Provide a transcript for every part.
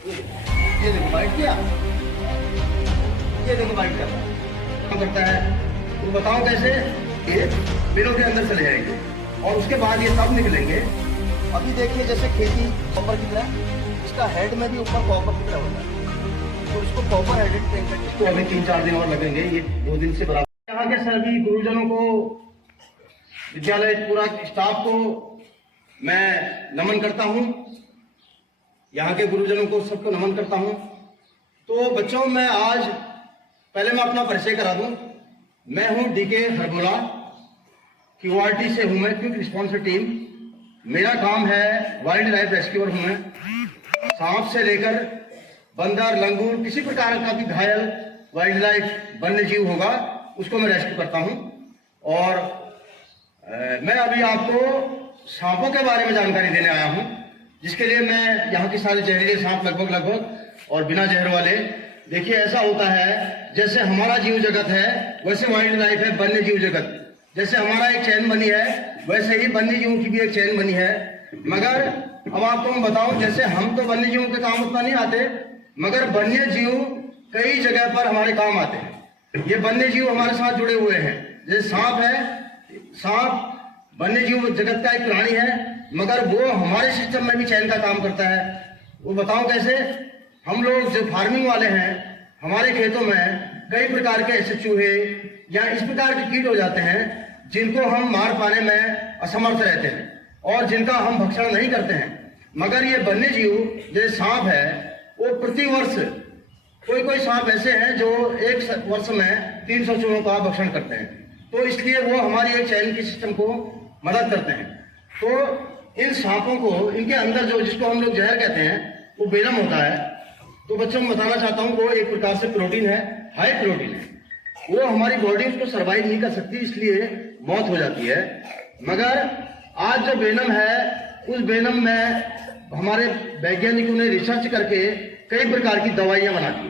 ये देखो बाइट किया, ये देखो बाइट करता है। तो बताओ कैसे ये पेड़ों के अंदर चले जाएंगे और उसके बाद ये सब निकलेंगे। अभी देखिए जैसे खेती कॉपर की तरह, इसका हेड में भी ऊपर कॉपर की तरह होता है, तो इसको कॉपर हेडेड पेंट करके तो अभी 3-4 दिन और लगेंगे, ये 2 दिन से बराबर। यहाँ के सभी गुरुजनों को, विद्यालय पूरा स्टाफ को मैं नमन करता हूँ, यहाँ के गुरुजनों को सबको नमन करता हूँ। तो बच्चों, मैं आज पहले मैं अपना परिचय करा दूं। मैं हूं डीके हरबोला, क्यूआरटी से हूं मैं, क्विक रिस्पॉन्स टीम। मेरा काम है वाइल्ड लाइफ रेस्क्यूअर हूं मैं। सांप से लेकर बंदर, लंगूर, किसी प्रकार का भी घायल वाइल्ड लाइफ वन्य जीव होगा उसको मैं रेस्क्यू करता हूं। और मैं अभी आपको सांपों के बारे में जानकारी देने आया हूं, जिसके लिए मैं यहाँ के सारे जहरीले सांप लगभग और बिना जहर वाले। देखिए ऐसा होता है जैसे हमारा जीव जगत है वैसे वाइल्ड लाइफ है वन्य जीव जगत। जैसे हमारा एक चैन बनी है वैसे ही वन्य जीवों की भी एक चैन बनी है। मगर अब आपको मैं बताऊं, जैसे हम तो वन्य जीवों के काम उतना नहीं आते, मगर वन्य जीव कई जगह पर हमारे काम आते हैं। ये वन्य जीव हमारे साथ जुड़े हुए हैं। जैसे सांप है, सांप वन्य जीव जगत का एक प्राणी है, मगर वो हमारे सिस्टम में भी चैन का काम करता है। वो बताओ कैसे? हम लोग जो फार्मिंग वाले हैं, हमारे खेतों में कई प्रकार के ऐसे चूहे या इस प्रकार के कीट हो जाते हैं जिनको हम मार पाने में असमर्थ रहते हैं और जिनका हम भक्षण नहीं करते हैं। मगर ये वन्य जीव जैसे सांप है, वो प्रतिवर्ष कोई सांप ऐसे हैं जो एक वर्ष में 300 चूहों का भक्षण करते हैं। तो इसलिए वो हमारी एक चैन की सिस्टम को मदद करते हैं। तो इन सांपों को, इनके अंदर जो जिसको हम लोग जहर कहते हैं, वो वेनम होता है। तो बच्चों को बताना चाहता हूँ, वो एक प्रकार से प्रोटीन है, हाई प्रोटीन है। वो हमारी बॉडी उसको सर्वाइव नहीं कर सकती, इसलिए मौत हो जाती है। मगर आज जो वेनम है, उस वेनम में हमारे वैज्ञानिकों ने रिसर्च करके कई प्रकार की दवाइयां बना दी।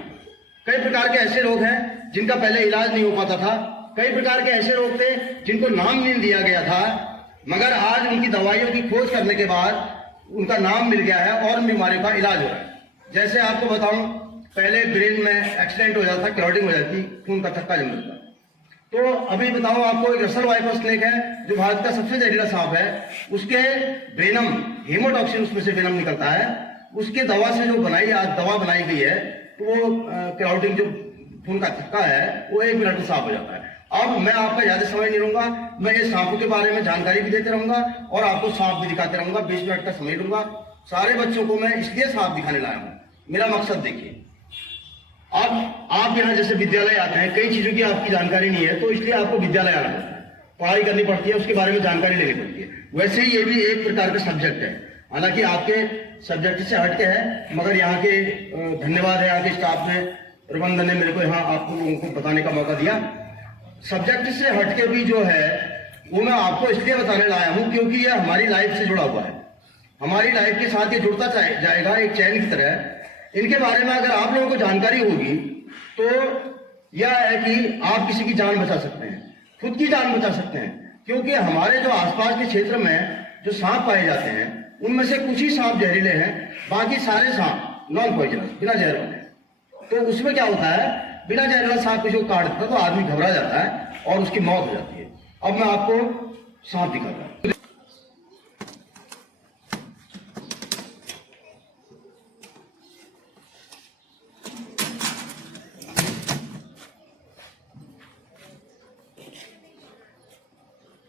कई प्रकार के ऐसे रोग हैं जिनका पहले इलाज नहीं हो पाता था। कई प्रकार के ऐसे रोग थे जिनको नाम नहीं दिया गया था, मगर आज उनकी दवाइयों की खोज करने के बाद उनका नाम मिल गया है और उन बीमारियों का इलाज हो रहा है। जैसे आपको बताऊं, पहले ब्रेन में एक्सीडेंट हो जाता, क्लॉटिंग हो जाती, खून का थक्का जम जाता। तो अभी बताऊं आपको, एक रसल वाइपर स्नेक है जो भारत का सबसे जहरीला सांप है। उसके वेनम, हेमोटॉक्सिन उसमें से वेनम निकलता है। उसके दवा से जो दवा बनाई गई है, तो वो क्लॉटिंग जो खून का थक्का है वो 1 मिनट में साफ हो जाता है। अब मैं आपका ज्यादा समय नहीं लूंगा, मैं ये सांपों के बारे में जानकारी भी देते रहूंगा और आपको सांप भी दिखाते रहूंगा। 20 मिनट का समय लूंगा। सारे बच्चों को मैं इसलिए सांप दिखाने लाया हूं। मेरा मकसद देखिए, अब आप यहाँ जैसे विद्यालय आते हैं, कई चीजों की आपकी जानकारी नहीं है, तो इसलिए आपको विद्यालय आना पड़ता है, पढ़ाई करनी पड़ती है, उसके बारे में जानकारी लेनी पड़ती है। वैसे ही ये भी एक प्रकार का सब्जेक्ट है, हालांकि आपके सब्जेक्ट से हटके है, मगर यहाँ के धन्यवाद है, यहाँ के स्टाफ ने, प्रबंधन ने मेरे को यहाँ आपको उनको बताने का मौका दिया। सब्जेक्ट से हटके भी जो है वो मैं आपको इसलिए बताने लाया हूँ क्योंकि ये हमारी लाइफ से जुड़ा हुआ है। हमारी लाइफ के साथ ये जुड़ता जाएगा एक चैन की तरह। इनके बारे में अगर आप लोगों को जानकारी होगी तो यह है कि आप किसी की जान बचा सकते हैं, खुद की जान बचा सकते हैं। क्योंकि हमारे जो आसपास के क्षेत्र में जो सांप पाए जाते हैं, उनमें से कुछ ही सांप जहरीले हैं, बाकी सारे सांप नॉन पॉइजनस, बिना जहर वाले। तो उसमें क्या होता है, बिना जहर वाला सांप किसी को काट देता तो आदमी घबरा जाता है और उसकी मौत हो जाती है। अब मैं आपको सांप दिखाता हूं।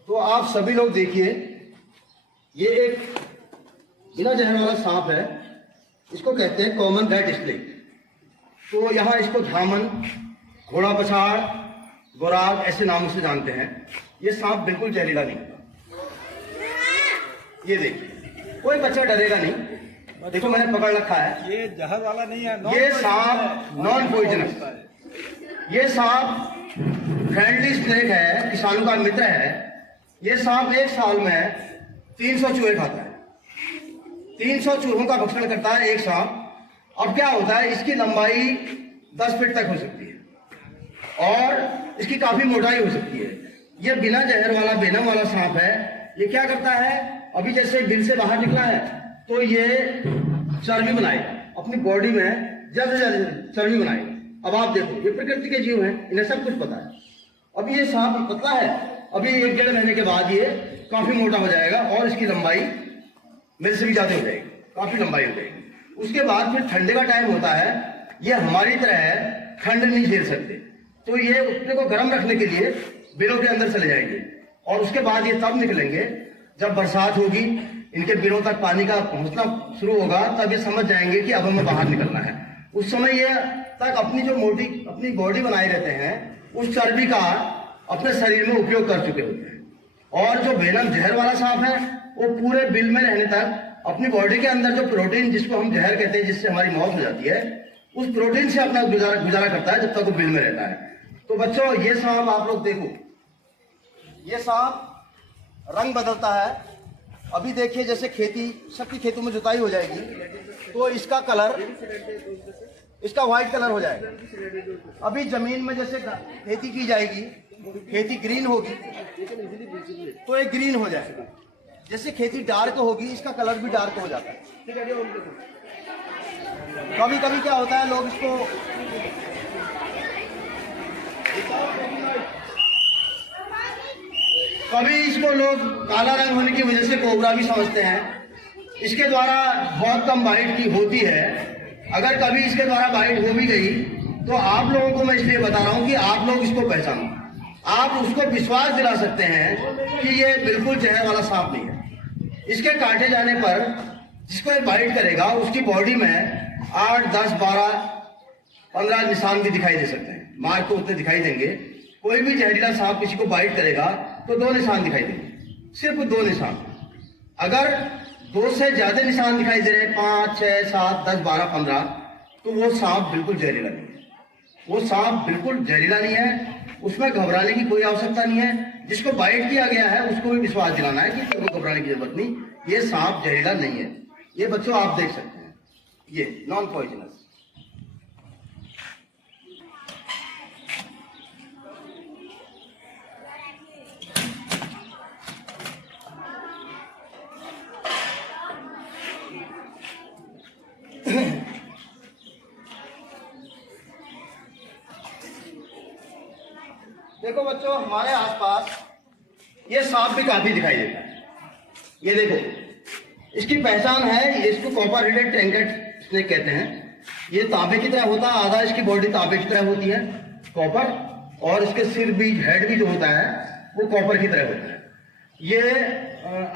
तो आप सभी लोग देखिए, ये एक बिना जहर वाला सांप है, इसको कहते हैं कॉमन रेड स्नेक। तो यहाँ इसको धामन, घोड़ा पछाड़, गोराग ऐसे नामों से जानते हैं। ये सांप बिल्कुल जहरीला नहीं होता। ये देखिए, कोई बच्चा डरेगा नहीं। देखो मैंने पकड़ रखा है, ये जहर वाला नहीं है, ये सांप नॉन पॉइजनस। ये सांप फ्रेंडली स्नेक है, किसानों का मित्र है। ये सांप एक साल में 300 चूहे खाता है, 300 चूहों का भक्षण करता है एक सांप। अब क्या होता है, इसकी लंबाई 10 फीट तक हो सकती है और इसकी काफी मोटाई हो सकती है। ये बिना जहर वाला, वेनम वाला सांप है। ये क्या करता है, अभी जैसे बिल से बाहर निकला है तो ये चर्बी बनाएगा अपनी बॉडी में ज्यादा से ज्यादा चर्बी बनाएगा। अब आप देखो, ये प्रकृति के जीव हैं, इन्हें सब कुछ पता है। अब ये सांप पतला है, अभी 1-1.5 महीने के बाद ये काफी मोटा हो जाएगा और इसकी लंबाई मेरे से भी ज्यादा हो जाएगी, काफी लंबाई हो जाएगी। उसके बाद फिर ठंडे का टाइम होता है, ये हमारी तरह है, ठंड नहीं झेल सकते, तो ये अपने को गर्म रखने के लिए बिलों के अंदर चले जाएंगे और उसके बाद ये तब निकलेंगे जब बरसात होगी, इनके बिलों तक पानी का पहुंचना शुरू होगा, तब ये समझ जाएंगे कि अब हमें बाहर निकलना है। उस समय ये तक अपनी जो मोटी अपनी बॉडी बनाए रहते हैं, उस चर्बी का अपने शरीर में उपयोग कर चुके होते हैं। और जो वेनम जहर वाला सांप है, वो पूरे बिल में रहने तक अपनी बॉडी के अंदर जो प्रोटीन, जिसको हम जहर कहते हैं, जिससे हमारी मौत हो जाती है, उस प्रोटीन से अपना गुजारा करता है जब तक वो बिल में रहता है। तो बच्चों, ये सांप आप लोग देखो, ये सांप रंग बदलता है। अभी देखिए, जैसे सबकी खेतों में जुताई हो जाएगी तो इसका कलर, इसका व्हाइट कलर हो जाएगा। अभी जमीन में जैसे खेती की जाएगी, खेती ग्रीन होगी तो ये ग्रीन हो जाएगा। जैसे खेती डार्क होगी, इसका कलर भी डार्क हो जाता है। कभी कभी क्या होता है, लोग इसको लोग काला रंग होने की वजह से कोबरा भी समझते हैं। इसके द्वारा बहुत कम बाइट की होती है। अगर कभी इसके द्वारा बाइट हो भी गई तो आप लोगों को मैं इसलिए बता रहा हूं कि आप लोग इसको पहचानो, आप उसको विश्वास दिला सकते हैं कि ये बिल्कुल जहर वाला सांप नहीं है। इसके काटे जाने पर जिसको ये बाइट करेगा, उसकी बॉडी में 8, 10, 12, 15 निशान भी दिखाई दे सकते हैं। मार्क तो उतने दिखाई देंगे। कोई भी जहरीला सांप किसी को बाइट करेगा तो 2 निशान दिखाई देंगे, सिर्फ 2 निशान। अगर 2 से ज्यादा निशान दिखाई दे रहे हैं, 5, 6, 7, 10, 12, 15, तो वो सांप बिल्कुल जहरीला नहीं है। वो सांप बिल्कुल जहरीला नहीं है, उसमें घबराने की कोई आवश्यकता नहीं है। जिसको बाइट किया गया है उसको भी विश्वास दिलाना है कि तुमको घबराने की जरूरत नहीं, ये सांप जहरीला नहीं है। ये बच्चों आप देख सकते हैं, ये नॉन पॉइजनस। देखो बच्चों, हमारे आसपास ये सांप भी काफी दिखाई देता है। ये देखो, इसकी पहचान है, इसको कॉपर हेडेड ट्रैंकेट स्नेक कहते हैं। ये तांबे की तरह होता है, आधा इसकी बॉडी तांबे की तरह होती है, कॉपर, और इसके सिर भी, हेड भी जो होता है वो कॉपर की तरह होता है। ये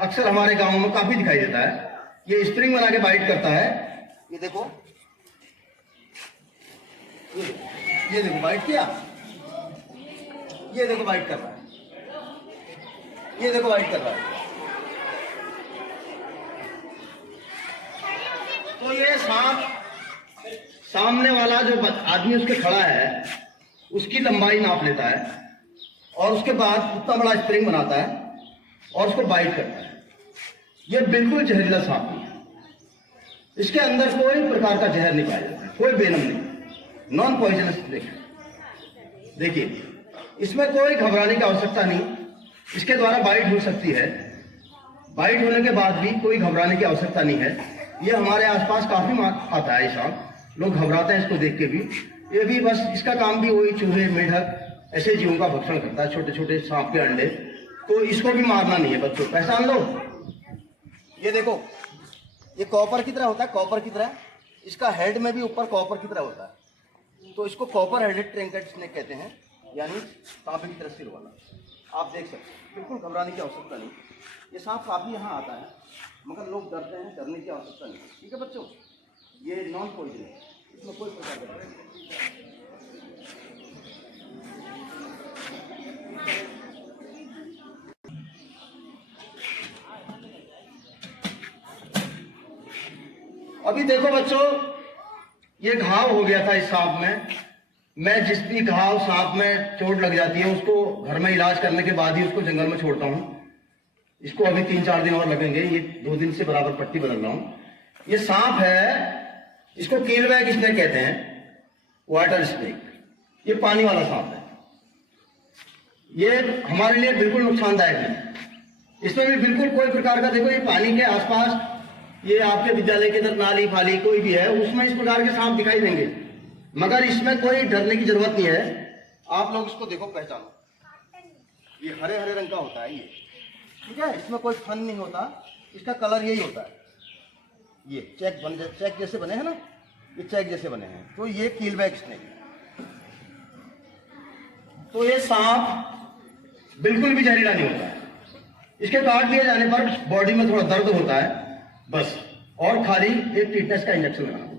अक्सर हमारे गांवों में काफी दिखाई देता है। ये स्प्रिंग बना के बाइट करता है। ये देखो, ये देखो बाइट किया, ये देखो बाइट कर रहा है, ये देखो बाइट कर रहा है। तो ये सांप, सामने वाला जो आदमी उसके खड़ा है, उसकी लंबाई नाप लेता है और उसके बाद उतना बड़ा स्प्रिंग बनाता है और उसको बाइट करता है। ये बिल्कुल जहरीला सांप नहीं है, इसके अंदर कोई प्रकार का जहर नहीं पाया जाता है, कोई वेनम नहीं, नॉन पॉइजनस स्नेक है। देखिए, इसमें कोई घबराने की आवश्यकता नहीं। इसके द्वारा बाइट हो सकती है, बाइट होने के बाद भी कोई घबराने की आवश्यकता नहीं है। ये हमारे आसपास काफी आता है ये सांप, लोग घबराते हैं इसको देख के भी। ये भी बस, इसका काम भी वही चूहे, मेढक, ऐसे जीवों का भक्षण करता है, छोटे छोटे सांप के अंडे। तो इसको भी मारना नहीं है बच्चों, पहचान लो। ये देखो, ये कॉपर की तरह होता है, कॉपर की तरह। इसका हेड में भी ऊपर कॉपर की तरह होता है, तो इसको कॉपर हेडेड ट्रैंकेट स्नेक कहते हैं, यानी तांबे की तरह सिर वाला। आप देख सकते हैं, बिल्कुल घबराने की आवश्यकता नहीं। ये सांप काफी यहाँ आता है, मगर लोग डरते हैं, डरने की आवश्यकता नहीं। ठीक है बच्चों, ये नॉन पॉइजन है, इसमें कोई प्रकार का नहीं। अभी देखो बच्चों, ये घाव हो गया था इस सांप में। मैं जिस भी घाव सांप में चोट लग जाती है उसको घर में इलाज करने के बाद ही उसको जंगल में छोड़ता हूँ। इसको अभी 3-4 दिन और लगेंगे, ये 2 दिन से बराबर पट्टी बदल रहा हूँ। ये सांप है, इसको कीलबैग स्नेक कहते हैं, वाटर स्नेक। ये पानी वाला सांप है। ये हमारे लिए बिल्कुल नुकसानदायक है। इसमें भी बिल्कुल कोई प्रकार का, देखो ये पानी के आसपास ये आपके विद्यालय के अंदर नाली फाली कोई भी है उसमें इस प्रकार के सांप दिखाई देंगे, मगर इसमें कोई डरने की जरूरत नहीं है। आप लोग इसको देखो, पहचानो, ये हरे हरे रंग का होता है ये, ठीक है। इसमें कोई फन नहीं होता, इसका कलर यही होता है। ये चेक जैसे बने हैं ना, ये चेक जैसे बने हैं, तो ये कीलबैक स्नेक। तो ये सांप बिल्कुल भी जहरीला नहीं होता है। इसके काट दिए जाने पर बॉडी में थोड़ा दर्द होता है बस, और खाली एक टीटनेस का इंजेक्शन लगाना।